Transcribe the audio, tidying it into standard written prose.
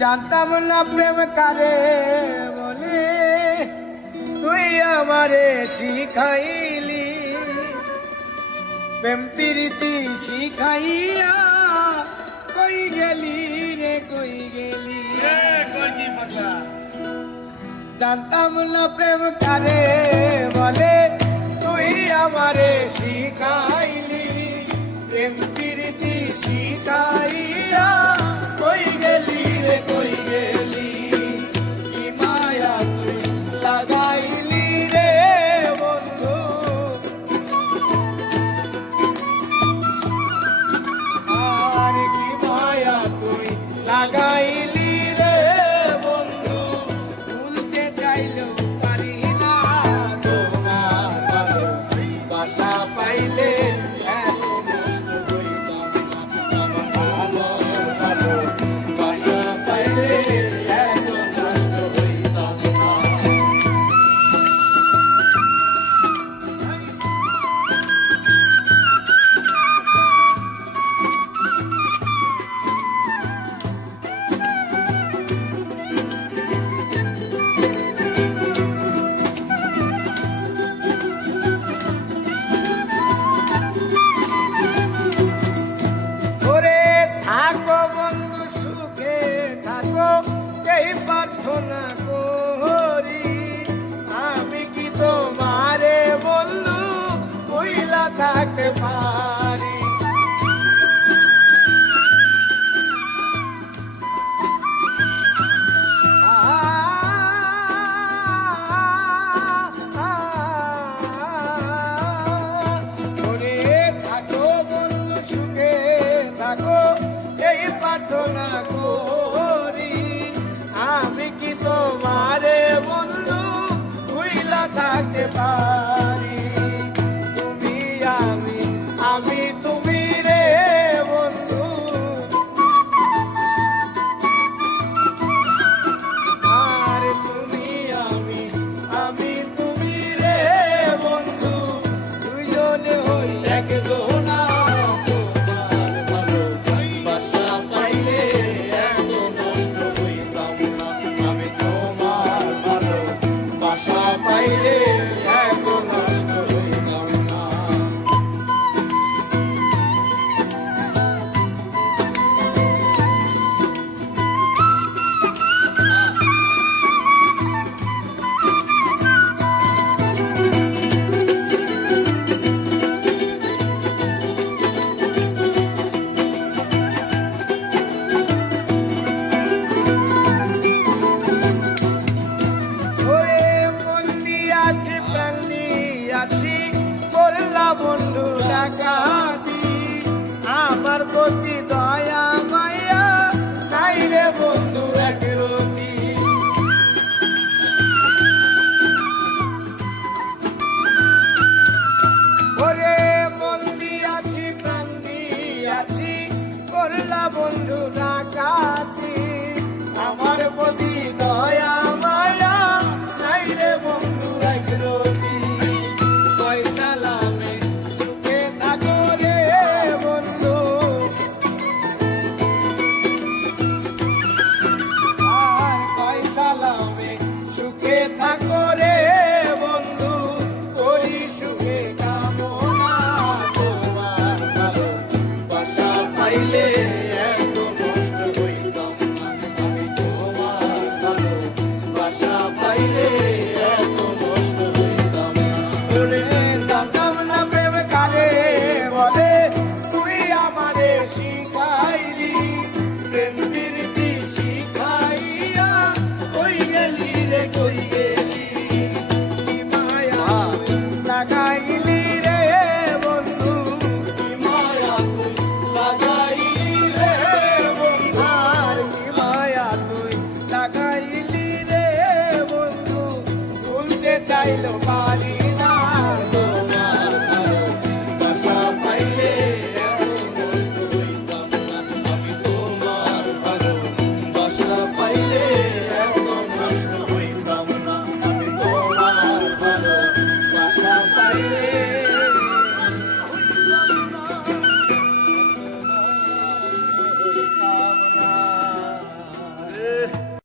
জানতাম না প্রেম কারে বলে, তুই আমারে শিখাইলি। প্রেম প্রীতি শিখাইয়া কই গেলি রে কই গেলি। জানতাম না প্রেম কারে বলে, তুই আমারে শিখাইলি। প্রেম প্রীতি শিখাইয়া কই গেলি রে কই গেলি। কি মায়া তুই লাগাইলি রে বন্ধু, আর কি মায়া তুই লাগাইলি রে বন্ধু। ভুলতে চাইলেও পারি না তোমার ভালোবাসা পাইলে। থাকো বন্ধু সুখে থাকো, এই প্রার্থনা করি।